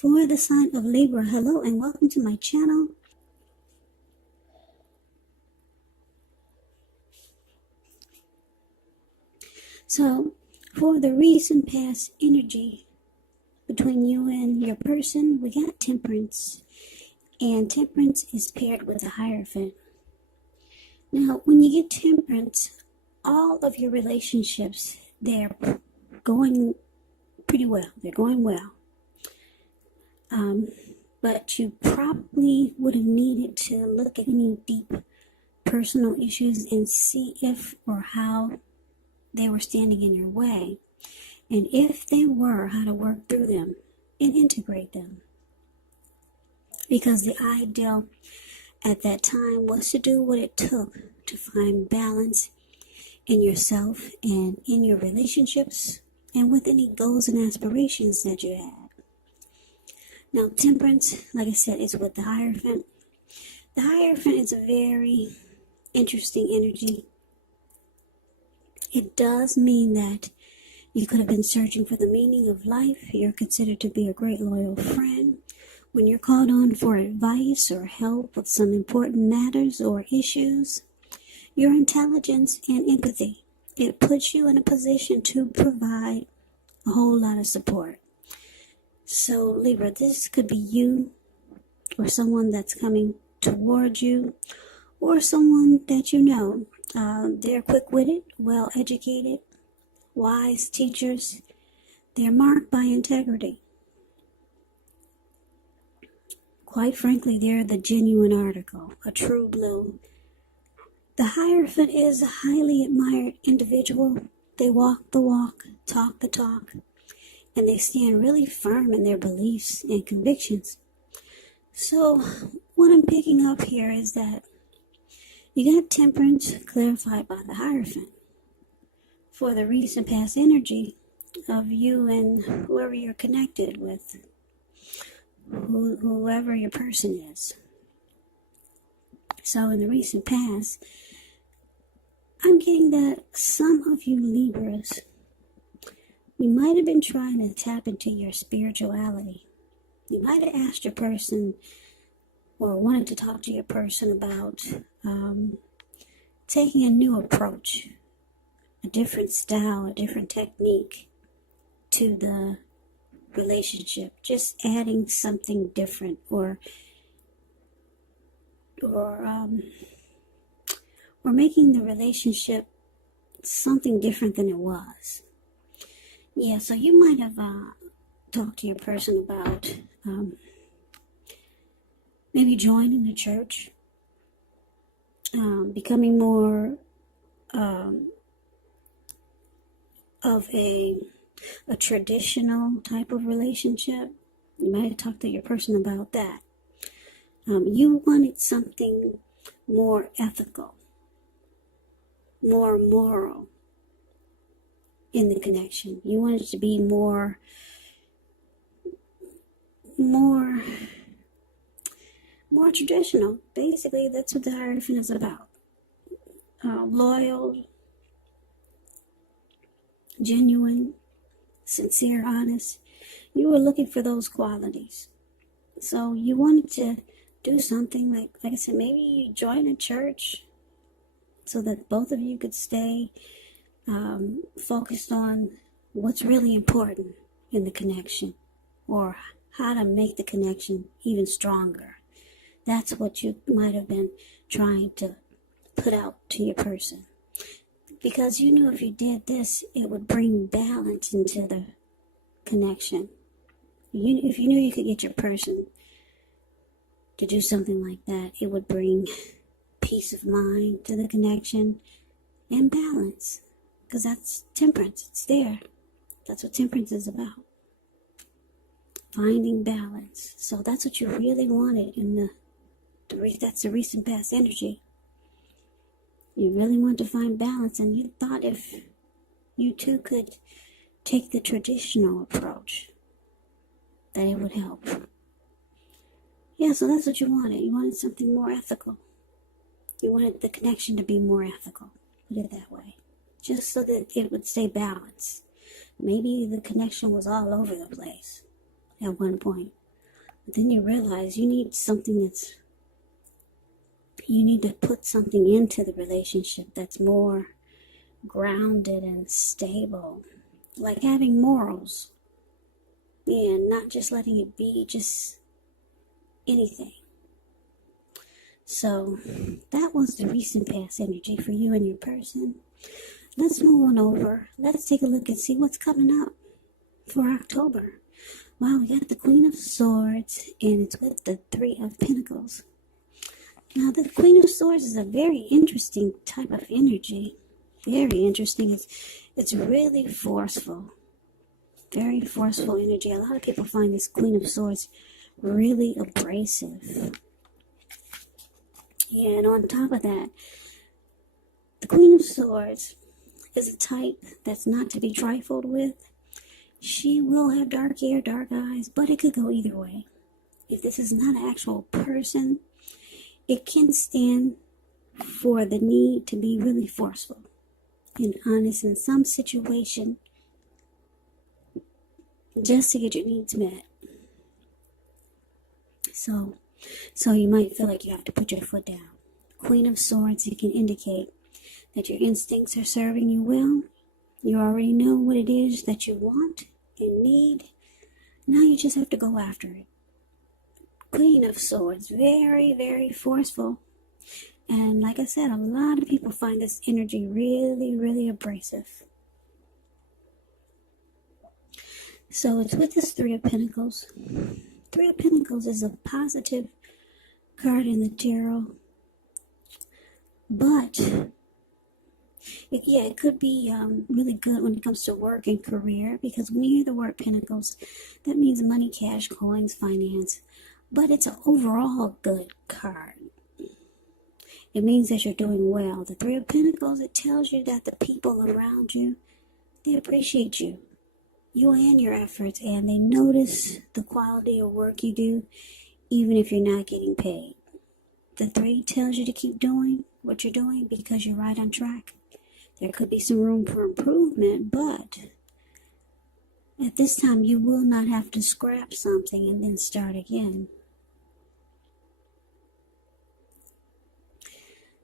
For the sign of Libra, hello and welcome to my channel. So, for the recent past energy between you and your person, we got Temperance. And Temperance is paired with a Hierophant. Now, when you get Temperance, all of your relationships, they're going pretty well. They're going well. But you probably would have needed to look at any deep personal issues and see if or how they were standing in your way. And if they were, how to work through them and integrate them. Because the ideal at that time was to do what it took to find balance in yourself and in your relationships and with any goals and aspirations that you had. Now, Temperance, like I said, is with the Hierophant. The Hierophant is a very interesting energy. It does mean that you could have been searching for the meaning of life. You're considered to be a great loyal friend. When you're called on for advice or help with some important matters or issues, your intelligence and empathy, it puts you in a position to provide a whole lot of support. So, Libra, this could be you or someone that's coming towards you or someone that you know. They're quick-witted, well-educated, wise teachers. They're marked by integrity. Quite frankly, they're the genuine article, a true blue. The Hierophant is a highly admired individual. They walk the walk, talk the talk, and they stand really firm in their beliefs and convictions. So, what I'm picking up here is that you got Temperance clarified by the Hierophant for the recent past energy of you and whoever you're connected with, whoever your person is. So in the recent past, I'm getting that some of you Libras, you might have been trying to tap into your spirituality. You might have asked your person or wanted to talk to your person about taking a new approach, a different style, a different technique to the relationship, just adding something different or making the relationship something different than it was. Yeah, so you might have talked to your person about maybe joining the church, becoming more of a traditional type of relationship. You might have talked to your person about that. You wanted something more ethical, more moral in the connection. You wanted it to be more traditional. Basically, that's what the Hierophant is about. Loyal, genuine, sincere, honest. You were looking for those qualities. So you wanted to do something like I said, maybe you join a church so that both of you could stay focused on what's really important in the connection or how to make the connection even stronger. That's what you might have been trying to put out to your person. Because you knew if you did this, it would bring balance into the connection. If you knew you could get your person to do something like that, it would bring peace of mind to the connection and balance. Because that's Temperance. It's there. That's what Temperance is about. Finding balance. So that's what you really wanted in that's the recent past energy. You really want to find balance, and you thought if you two could take the traditional approach, that it would help. Yeah, so that's what you wanted. You wanted something more ethical. You wanted the connection to be more ethical. Put it that way. Just so that it would stay balanced. Maybe the connection was all over the place at one point. But then you realize you need to put something into the relationship that's more grounded and stable. Like having morals. And not just letting it be just anything. So that was the recent past energy for you and your person. Let's move on over. Let's take a look and see what's coming up for October. Wow, we got the Queen of Swords, and it's with the Three of Pentacles. Now, the Queen of Swords is a very interesting type of energy. Very interesting. It's really forceful. Very forceful energy. A lot of people find this Queen of Swords really abrasive. Yeah, and on top of that, the Queen of Swords is a type that's not to be trifled with. She will have dark hair, dark eyes, but it could go either way. If this is not an actual person, it can stand for the need to be really forceful and honest in some situation just to get your needs met. So you might feel like you have to put your foot down. Queen of Swords, it can indicate that your instincts are serving you well. You already know what it is that you want and need. Now you just have to go after it. Queen of Swords, very, very forceful. And like I said, a lot of people find this energy really, really abrasive. So it's with this Three of Pentacles. Three of Pentacles is a positive card in the tarot. But it could be really good when it comes to work and career, because when you hear the word Pentacles, that means money, cash, coins, finance. But it's an overall good card. It means that you're doing well. The Three of Pentacles, it tells you that the people around you, they appreciate you and your efforts, and they notice the quality of work you do, even if you're not getting paid. The Three tells you to keep doing what you're doing because you're right on track. There could be some room for improvement, but at this time you will not have to scrap something and then start again.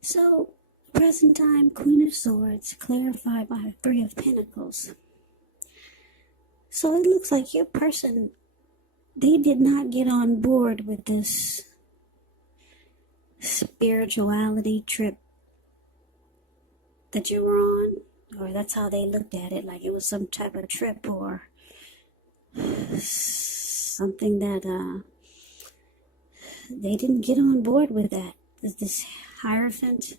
So, present time, Queen of Swords, clarified by the Three of Pentacles. So it looks like your person, they did not get on board with this spirituality trip that you were on, or that's how they looked at it, like it was some type of trip or something that they didn't get on board with that. This Hierophant,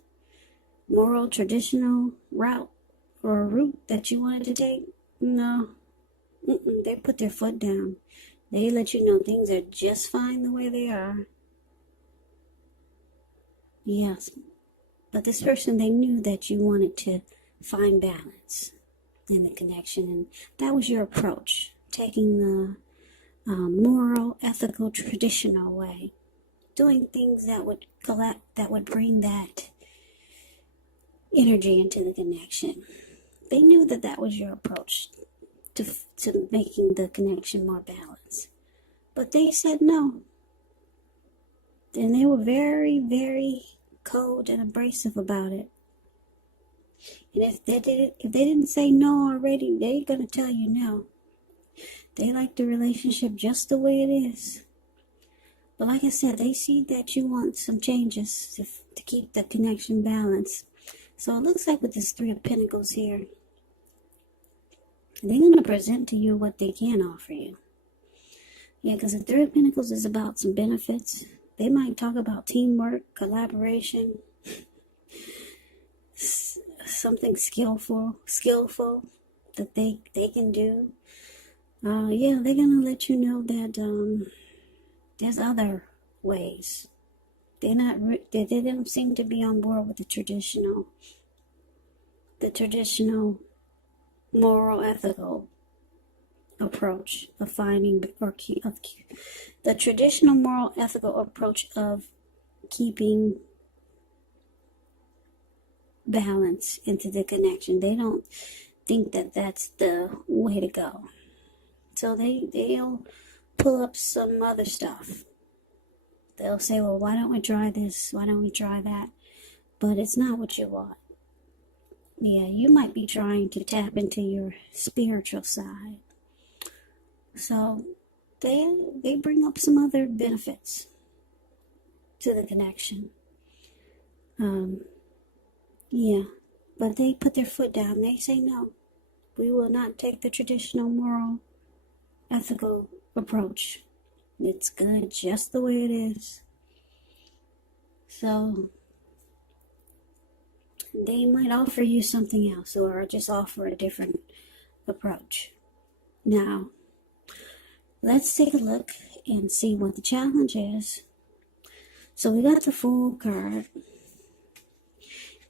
moral, traditional route or route that you wanted to take. No. They put their foot down. They let you know things are just fine the way they are. Yes. But this person, they knew that you wanted to find balance in the connection. And that was your approach. Taking the moral, ethical, traditional way. Doing things that would bring that energy into the connection. They knew that was your approach to making the connection more balanced. But they said no. And they were very, very cold and abrasive about it. And if they didn't say no already, they're going to tell you no. They like the relationship just the way it is. But like I said, they see that you want some changes to keep the connection balanced. So it looks like with this Three of Pentacles here, they're going to present to you what they can offer you. Yeah, because the Three of Pentacles is about some benefits. They might talk about teamwork, collaboration, something skillful that they can do. They're going to let you know that there's other ways. They didn't seem to be on board with the traditional moral, ethical approach of finding the traditional moral, ethical approach of keeping balance into the connection. They don't think that that's the way to go. So they'll pull up some other stuff. They'll say, well, why don't we try this? Why don't we try that? But it's not what you want. Yeah, you might be trying to tap into your spiritual side. So they bring up some other benefits to the connection. Yeah, but they put their foot down. They say, no, we will not take the traditional moral, ethical approach. It's good just the way it is. So they might offer you something else, or just offer a different approach. Now, let's take a look and see what the challenge is. So we got the Fool card,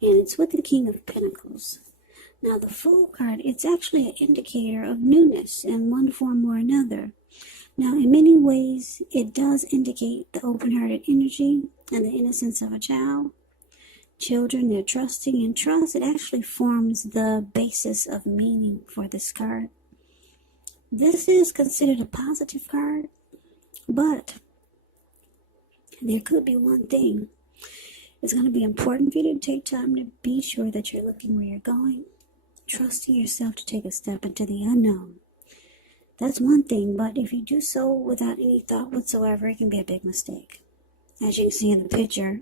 and it's with the King of Pentacles. Now, the Fool card, it's actually an indicator of newness in one form or another. Now, in many ways, it does indicate the open-hearted energy and the innocence of a child. Children, they're trusting, and trust, it actually forms the basis of meaning for this card. This is considered a positive card, but there could be one thing. It's going to be important for you to take time to be sure that you're looking where you're going, trusting yourself to take a step into the unknown. That's one thing, but if you do so without any thought whatsoever, it can be a big mistake. As you can see in the picture,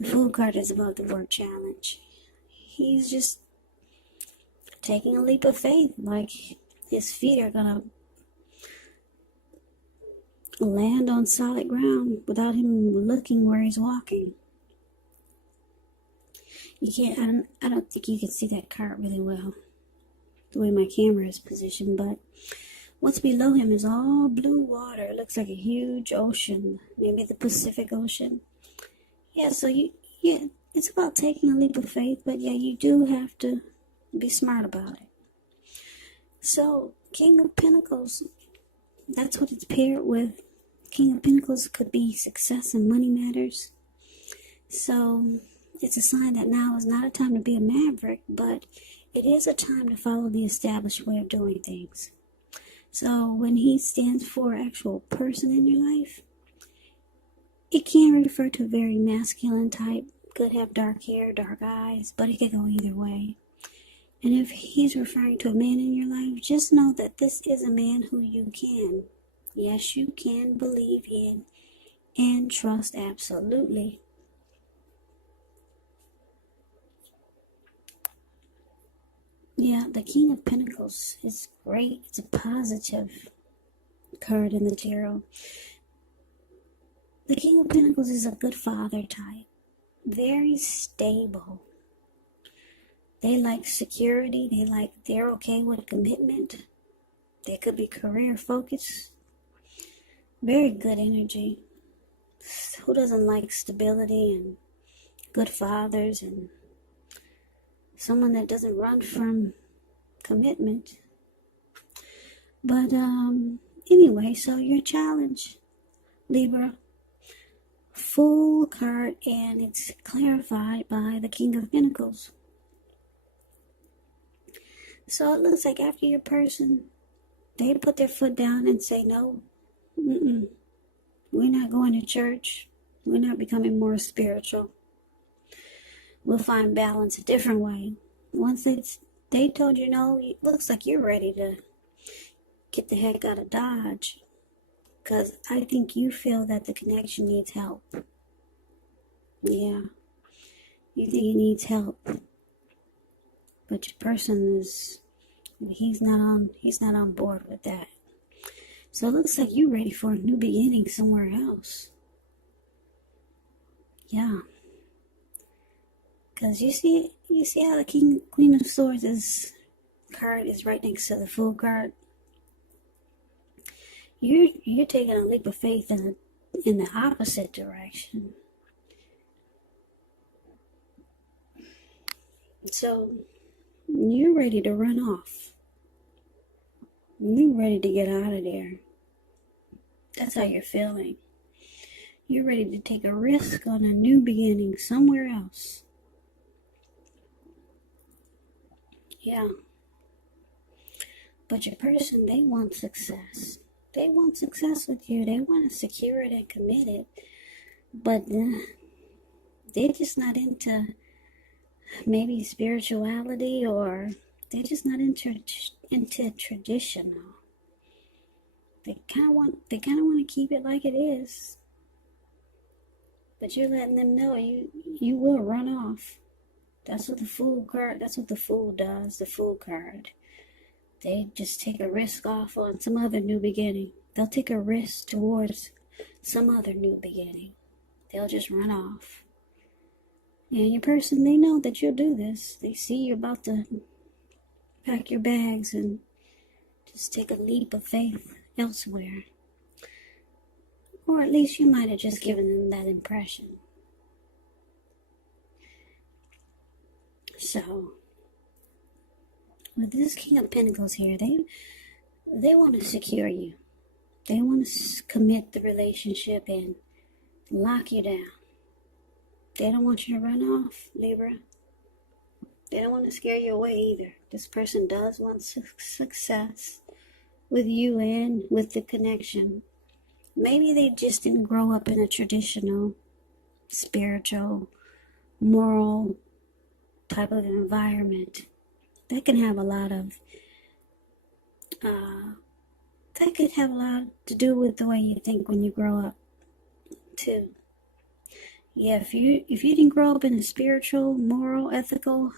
the Fool card is about the word challenge. He's just taking a leap of faith, like his feet are going to land on solid ground without him looking where he's walking. You can't, I don't think you can see that card really well, the way my camera is positioned, but what's below him is all blue water. It looks like a huge ocean, maybe the Pacific Ocean. Yeah, so it's about taking a leap of faith, but yeah, you do have to be smart about it. So, King of Pentacles, that's what it's paired with. King of Pentacles could be success and money matters. So, it's a sign that now is not a time to be a maverick, but it is a time to follow the established way of doing things. So, when he stands for an actual person in your life, it can refer to a very masculine type. Could have dark hair, dark eyes, but it could go either way. And if he's referring to a man in your life, just know that this is a man who you can, yes, you can believe in and trust absolutely. Yeah, the King of Pentacles is great. It's a positive card in the tarot. The King of Pentacles is a good father type. Very stable. They like security. They're okay with commitment. They could be career focused. Very good energy. Who doesn't like stability and good fathers and someone that doesn't run from commitment? But anyway, so your challenge, Libra, Fool card, and it's clarified by the King of Pentacles. So it looks like after your person, they put their foot down and say, no, we're not going to church. We're not becoming more spiritual. We'll find balance a different way. Once they told you no, it looks like you're ready to get the heck out of Dodge. Because I think you feel that the connection needs help. Yeah. You think he needs help. But your person he's not on board with that. So it looks like you're ready for a new beginning somewhere else. Yeah. Because you see how the Queen of Swords card is right next to the Fool card? You're taking a leap of faith in the opposite direction. So you're ready to run off. You're ready to get out of there. That's how you're feeling. You're ready to take a risk on a new beginning somewhere else. Yeah. But your person, they want success. They want success with you. They want to secure it and commit it. But they're just not into maybe spirituality, or they're just not into traditional. They kind of want to keep it like it is. But you're letting them know you will run off. That's what the Fool card, that's what the Fool does, the Fool card. They just take a risk off on some other new beginning. They'll take a risk towards some other new beginning. They'll just run off. And your person, they know that you'll do this. They see you're about to pack your bags and just take a leap of faith elsewhere. Or at least you might have just given them that impression. So, with this King of Pentacles here, they want to secure you. They want to commit the relationship and lock you down. They don't want you to run off, Libra. They don't want to scare you away either. This person does want success with you and with the connection. Maybe they just didn't grow up in a traditional, spiritual, moral type of environment. That can have a lot of, that could have a lot to do with the way you think when you grow up, too. Yeah, if you didn't grow up in a spiritual, moral, ethical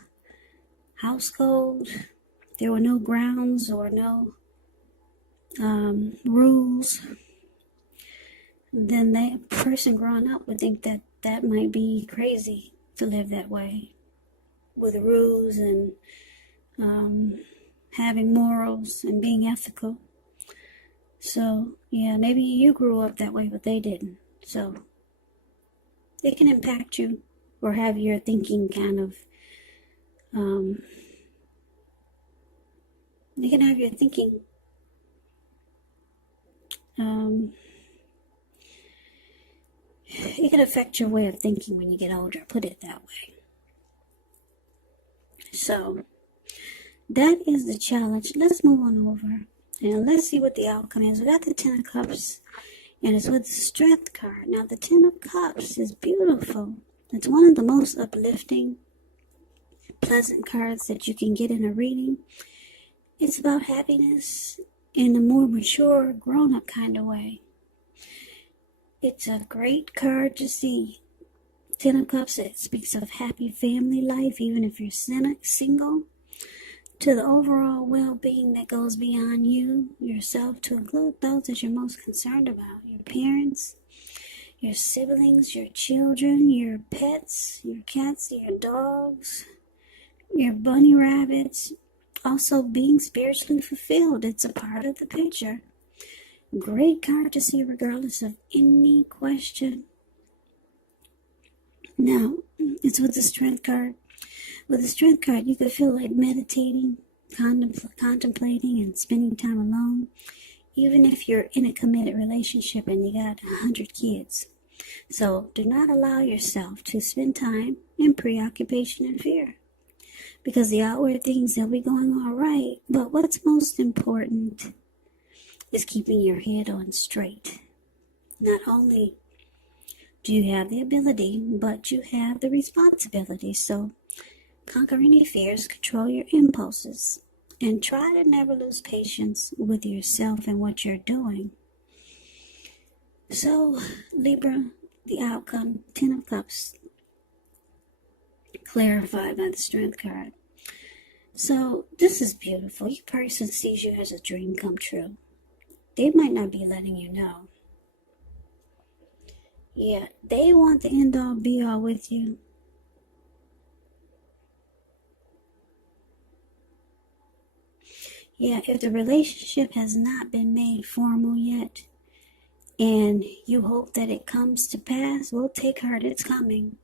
household, there were no grounds or no rules, then that person growing up would think that might be crazy to live that way, with rules and having morals and being ethical. So, yeah, maybe you grew up that way, but they didn't. So, it can impact you or have your thinking kind of, they can have your thinking, it can affect your way of thinking when you get older, put it that way. So, that is the challenge. Let's move on over and let's see what the outcome is. We got the Ten of Cups, and it's with the Strength card. Now, the Ten of Cups is beautiful. It's one of the most uplifting, pleasant cards that you can get in a reading. It's about happiness in a more mature, grown-up kind of way. It's a great card to see. Ten of Cups, it speaks of happy family life, even if you're single, to the overall well-being that goes beyond you, yourself, to include those that you're most concerned about. Your parents, your siblings, your children, your pets, your cats, your dogs, your bunny rabbits. Also being spiritually fulfilled. It's a part of the picture. Great card to see regardless of any question. Now, it's with the Strength card. With the Strength card, you could feel like meditating, contemplating, and spending time alone. Even if you're in a committed relationship and you got 100 kids. So, do not allow yourself to spend time in preoccupation and fear. Because the outward things, they'll be going all right. But what's most important is keeping your head on straight. Not only do you have the ability, but you have the responsibility. So conquer any fears, control your impulses, and try to never lose patience with yourself and what you're doing. So, Libra, the outcome, Ten of Cups, clarified by the Strength card. So, this is beautiful. Your person sees you as a dream come true. They might not be letting you know. Yeah, they want the end all be all with you. Yeah, if the relationship has not been made formal yet, and you hope that it comes to pass, well, take heart, it's coming.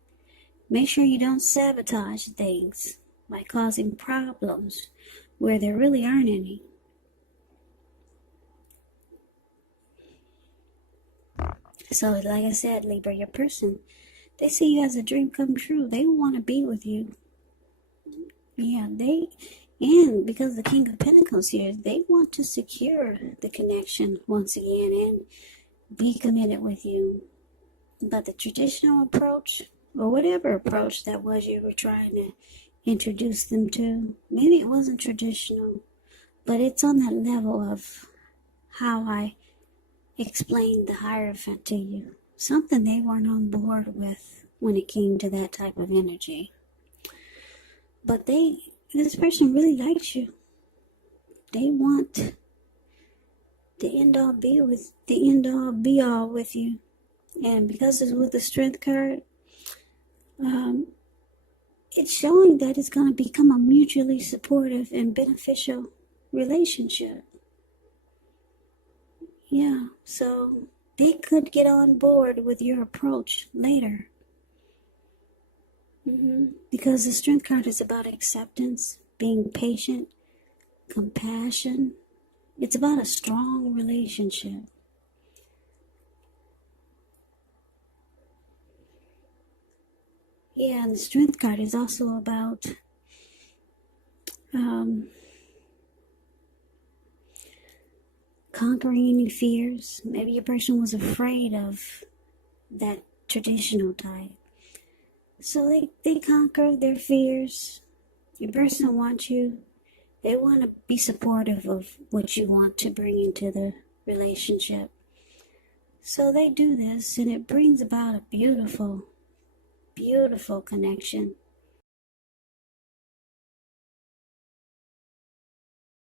Make sure you don't sabotage things by causing problems where there really aren't any. So, like I said, Libra, your person, they see you as a dream come true. They want to be with you. Yeah, And because the King of Pentacles here, they want to secure the connection once again and be committed with you. But the traditional approach, or whatever approach that was you were trying to introduce them to, maybe it wasn't traditional, but it's on that level of how I explained the Hierophant to you. Something they weren't on board with when it came to that type of energy. But this person really likes you. They want the end all be all with you. And because it's with the Strength card, it's showing that it's going to become a mutually supportive and beneficial relationship. Yeah, so they could get on board with your approach later. Because the Strength card is about acceptance, being patient, compassion. It's about a strong relationship. Yeah, and the Strength card is also about conquering any fears. Maybe your person was afraid of that traditional type. So they conquer their fears. Your person wants you. They want to be supportive of what you want to bring into the relationship. So they do this, and it brings about a beautiful, beautiful connection.